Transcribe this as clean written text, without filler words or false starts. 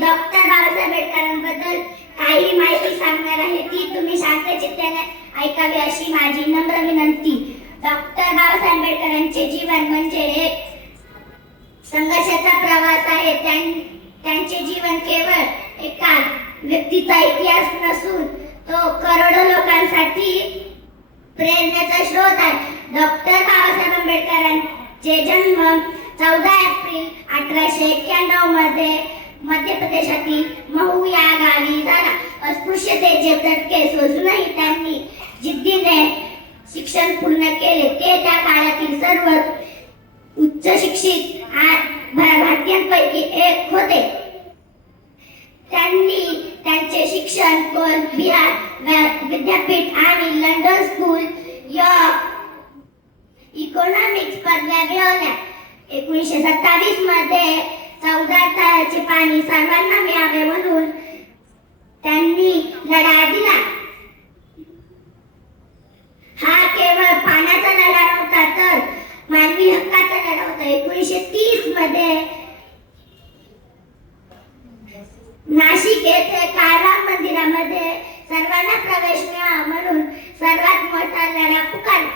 Doctor Babasaheb आंबेडकरांबद्दल काही माहिती सांगणार आहे, ती तुम्ही शांत चित्ताने ऐकावी अशी माझी नम्र विनंती. डॉक्टर बाबासाहेब आंबेडकरांचे जीवन म्हणजे एक संघर्षाचा प्रवास आहे. त्यांचे जीवन केवळ एका व्यक्तीचा इतिहास नसून तो करोडो लोकांसाठी प्रेरणेचा स्रोत आहे. डॉक्टर बाबासाहेब आंबेडकरांचे जन्म 14 एप्रिल 1891 मध्ये मध्य प्रदेशातील महू या गावी झाला. अस्पृश्यतेचे चटके सोसूनही त्यांनी जिद्दीने शिक्षण पूर्ण केले. ते त्या काळातील सर्व उच्च शिक्षित भारतीयांपैकी एक होते. त्यांनी त्यांचे शिक्षण कोलंबिया विद्यापीठ आणि लंडन स्कूल ऑफ इकॉनॉमिक्स पदव्या मिळवल्या. 1927 मध्ये 14 तळ्याचे पाणी सर्वांना मिळावे म्हणून त्यांनी लढा दिला. हा केवळ पाण्याचा लढा नव्हता तर मानवी हक्काचा लढा होता. 1930 मध्ये नाशिक येथे काळराम मंदिरामध्ये सर्वांना प्रवेश मिळावा म्हणून सर्वात मोठा लढा पुकारला.